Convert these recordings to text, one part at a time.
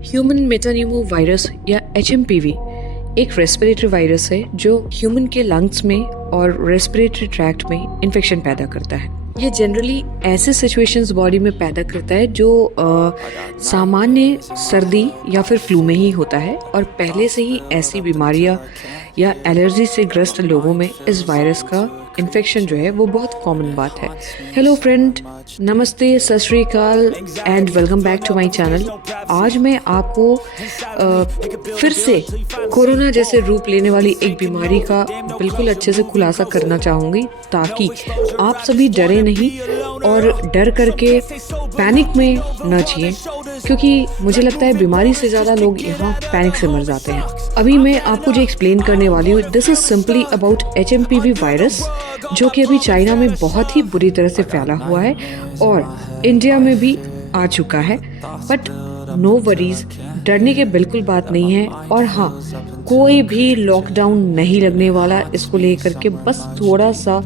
Human मेटान्यूमो virus या HMPV एक respiratory virus है जो ह्यूमन के लंग्स में और रेस्पिरेटरी ट्रैक्ट में इन्फेक्शन पैदा करता है। ये जनरली ऐसे सिचुएशंस बॉडी में पैदा करता है जो सामान्य सर्दी या फिर फ्लू में ही होता है और पहले से ही ऐसी बीमारियां या एलर्जी से ग्रस्त लोगों में इस वायरस का इन्फेक्शन जो है वो बहुत कॉमन बात है। हेलो फ्रेंड, नमस्ते, Sat Sri Akal and welcome back to my channel. आज मैं आपको फिर से कोरोना जैसे रूप लेने वाली एक बीमारी का बिल्कुल अच्छे से खुलासा करना चाहूँगी ताकि आप सभी डरे नहीं और डर करके पैनिक में न जिए, क्योंकि मुझे लगता है बीमारी से ज़्यादा लोग यहाँ पैनिक से मर जाते हैं। अभी मैं आपको जो एक्सप्लेन करने वाली हूँ, this is simply about HMPV virus, जो कि अभी चाइना में बहुत ही बुरी तरह से फैला हुआ है और इंडिया में भी आ चुका है। बट नो वरीज, डरने के बिल्कुल बात नहीं है। और हाँ, कोई भी लॉकडाउन नहीं लगने वाला इसको लेकर के, बस थोड़ा सा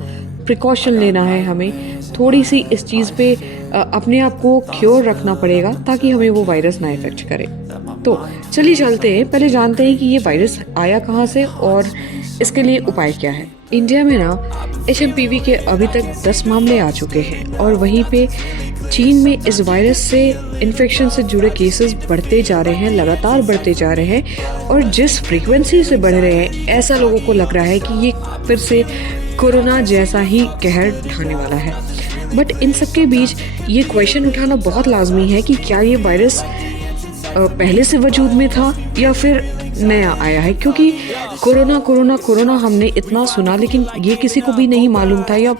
प्रिकॉशन लेना है हमें, थोड़ी सी इस चीज़ पे अपने आप को क्योर रखना पड़ेगा ताकि हमें वो वायरस ना इफेक्ट करे। तो चलिए चलते हैं, पहले जानते हैं कि ये वायरस आया कहाँ से और इसके लिए उपाय क्या है। इंडिया में ना HMPV के अभी तक 10 मामले आ चुके हैं और वहीं पे चीन में इस वायरस से इन्फेक्शन से जुड़े केसेस बढ़ते जा रहे हैं, लगातार बढ़ते जा रहे हैं और जिस फ्रीक्वेंसी से बढ़ रहे हैं, ऐसा लोगों को लग रहा है कि ये फिर से कोरोना जैसा ही कहर ढाने वाला है। बट इन सब के बीच ये क्वेश्चन उठाना बहुत लाजमी है कि क्या ये वायरस पहले से वजूद में था या फिर नया आया है, क्योंकि कोरोना कोरोना कोरोना हमने इतना सुना लेकिन ये किसी को भी नहीं मालूम था, या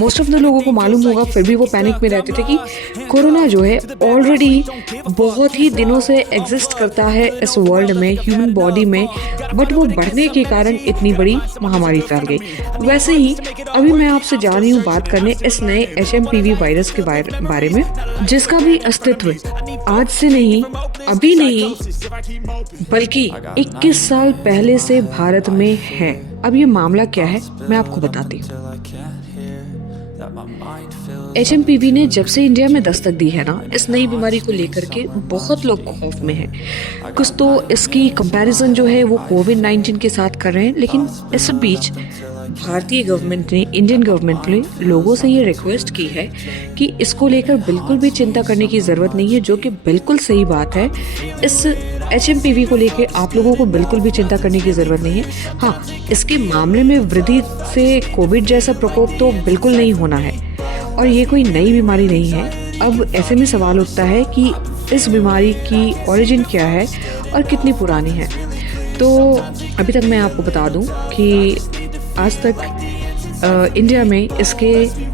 मोस्ट ऑफ द लोगों को मालूम होगा फिर भी वो पैनिक में रहते थे कि कोरोना जो है ऑलरेडी बहुत ही दिनों से एग्जिस्ट करता है इस वर्ल्ड में, ह्यूमन बॉडी में, बट वो बढ़ने के कारण इतनी बड़ी महामारी फैल गई। वैसे ही अभी मैं आपसे जा रही हूँ बात करने इस नए HMPV वायरस के बारे में, जिसका भी अस्तित्व आज से नहीं, अभी नहीं, बल्कि 21 साल पहले से भारत में है। अब ये मामला क्या है मैं आपको बताती हूँ। HMPV ने जब से इंडिया में दस्तक दी है ना, इस नई बीमारी को लेकर के बहुत लोग खौफ में हैं। कुछ तो इसकी कंपैरिजन जो है वो कोविड-19 के साथ कर रहे हैं, लेकिन इस बीच भारतीय गवर्नमेंट ने, इंडियन गवर्नमेंट ने लोगों से ये रिक्वेस्ट की है कि इसको लेकर बिल्कुल भी चिंता करने की ज़रूरत नहीं है, जो कि बिल्कुल सही बात है। इस HMPV को लेकर आप लोगों को बिल्कुल भी चिंता करने की ज़रूरत नहीं है। हाँ, इसके मामले में वृद्धि से कोविड जैसा प्रकोप तो बिल्कुल नहीं होना है और ये कोई नई बीमारी नहीं है। अब ऐसे में सवाल उठता है कि इस बीमारी की ओरिजिन क्या है और कितनी पुरानी है। तो अभी तक मैं आपको बता दूं कि आज तक इंडिया में इसके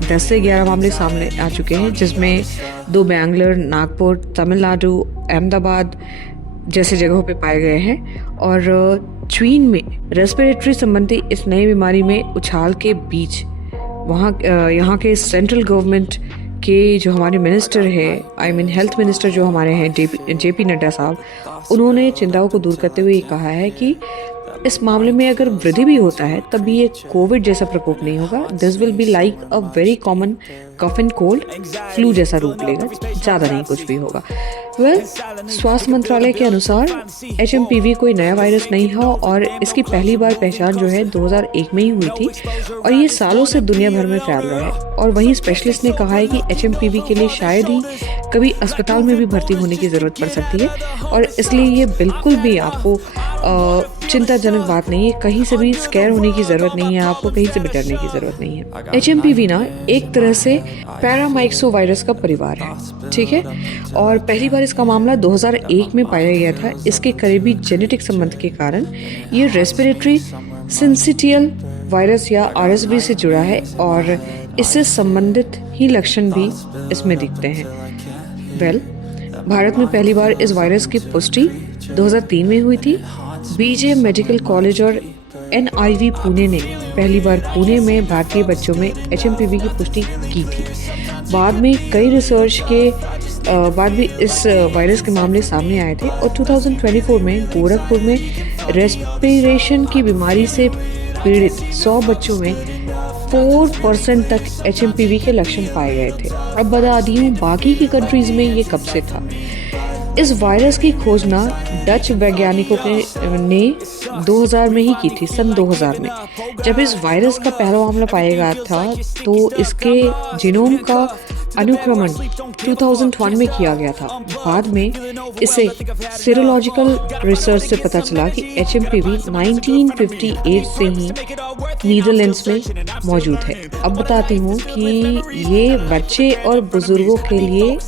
10 से 11 मामले सामने आ चुके हैं, जिसमें 2 बैंगलोर, नागपुर, तमिलनाडु, अहमदाबाद जैसे जगहों पे पाए गए हैं। और चीन में रेस्पिरेटरी संबंधी इस नई बीमारी में उछाल के बीच यहाँ के सेंट्रल गवर्नमेंट के जो हमारे मिनिस्टर है, हेल्थ मिनिस्टर जो हमारे हैं, JP नड्डा साहब, उन्होंने चिंताओं को दूर करते हुए कहा है कि इस मामले में अगर वृद्धि भी होता है तब भी ये कोविड जैसा प्रकोप नहीं होगा। This will be like a very common cough and cold, flu जैसा रूप लेगा, ज़्यादा नहीं कुछ भी होगा। स्वास्थ्य मंत्रालय के अनुसार HMPV कोई नया वायरस नहीं है और इसकी पहली बार पहचान जो है 2001 में ही हुई थी और ये सालों से दुनिया भर में फैल रहा है। और वहीं स्पेशलिस्ट ने कहा है कि HMPV के लिए शायद ही कभी अस्पताल में भी भर्ती होने की ज़रूरत पड़ सकती है और इसलिए ये बिल्कुल भी आपको चिंताजनक बात नहीं है। कहीं से भी स्कैर होने की ज़रूरत नहीं है, आपको कहीं से भी डरने की ज़रूरत नहीं है। HMPV ना एक तरह से पैरामाइक्सो वायरस का परिवार है, ठीक है, और पहली बार इसका मामला 2001 में पाया गया था। इसके करीबी जेनेटिक संबंध के कारण ये रेस्पिरेटरी सिंसिटियल वायरस या RSV से जुड़ा है और इससे संबंधित ही लक्षण भी इसमें दिखते हैं। भारत में पहली बार इस वायरस की पुष्टि 2003 में हुई थी। BJ मेडिकल कॉलेज और NIV पुणे ने पहली बार पुणे में भारतीय बच्चों में HMPV की पुष्टि की थी। बाद में कई रिसर्च के बाद भी इस वायरस के मामले सामने आए थे और 2024 में गोरखपुर में रेस्पिरेशन की बीमारी से पीड़ित 100 बच्चों में 4% तक HMPV के लक्षण पाए गए थे। अब बता दी हूँ बाकी की कंट्रीज में ये कब से था। इस वायरस की खोज ना डच वैज्ञानिकों ने 2000 में ही की थी, सन 2000 में। जब इस वायरस का पहला मामला पाया गया था तो इसके जीनोम का अनुक्रमण 2001 में किया गया था। बाद में इसे सीरोलॉजिकल रिसर्च से पता चला कि HMPV 1958 से ही नीदरलैंड्स में मौजूद है। अब बताती हूँ कि ये बच्चे और बुजुर्गों के लिए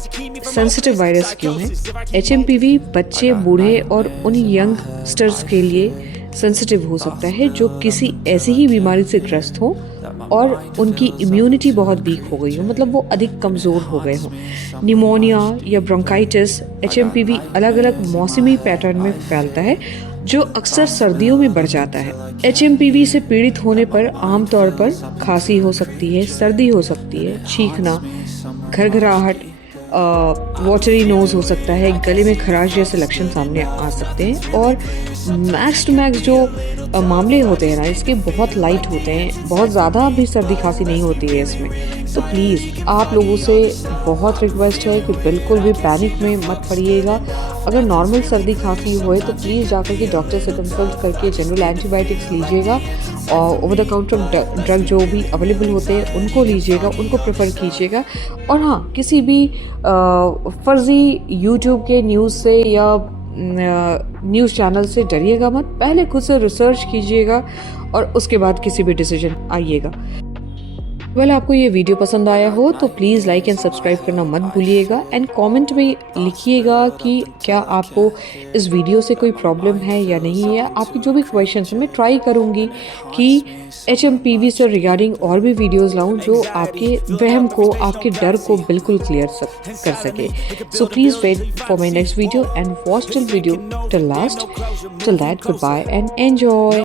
सेंसिटिव वायरस क्यों है। HMPV बच्चे, बूढ़े और उन यंगस्टर्स के लिए सेंसिटिव हो सकता है जो किसी ऐसी ही बीमारी से ग्रस्त हो और उनकी इम्यूनिटी बहुत वीक हो गई हो, मतलब वो अधिक कमज़ोर हो गए हों। निमोनिया या ब्रोंकाइटिस HMPV अलग अलग मौसमी पैटर्न में फैलता है जो अक्सर सर्दियों में बढ़ जाता है। HMPV से पीड़ित होने पर आमतौर पर खांसी हो सकती है, सर्दी हो सकती है, छींकना, घरघराहट, वाटरी नोज हो सकता है, गले में खराश जैसे लक्षण सामने आ सकते हैं। और मैक्स टू मैक्स जो मामले होते हैं ना, इसके बहुत लाइट होते हैं, बहुत ज़्यादा भी सर्दी खांसी नहीं होती है इसमें। तो प्लीज़ आप लोगों से बहुत रिक्वेस्ट है कि बिल्कुल भी पैनिक में मत पड़िएगा। अगर नॉर्मल सर्दी खांसी होए तो प्लीज़ जाकर के डॉक्टर से कंसल्ट करके जनरल एंटीबायोटिक्स लीजिएगा और ओवर द काउंटर ड्रग जो भी अवेलेबल होते हैं उनको लीजिएगा, उनको प्रेफर कीजिएगा। और हाँ, किसी भी फर्जी यूट्यूब के न्यूज़ से या न्यूज़ चैनल से डरिएगा मत। पहले खुद से रिसर्च कीजिएगा और उसके बाद किसी भी डिसीजन आइएगा। आपको ये वीडियो पसंद आया हो तो प्लीज़ लाइक एंड सब्सक्राइब करना मत भूलिएगा एंड कमेंट में लिखिएगा कि क्या आपको इस वीडियो से कोई प्रॉब्लम है या नहीं है। आपकी जो भी क्वेश्चंस हैं मैं ट्राई करूँगी कि HMPV से रिगार्डिंग और भी वीडियोस लाऊं जो आपके वहम को, आपके डर को बिल्कुल क्लियर कर सके। So please wait for my next video and watch till video till last. Till that, good bye and enjoy.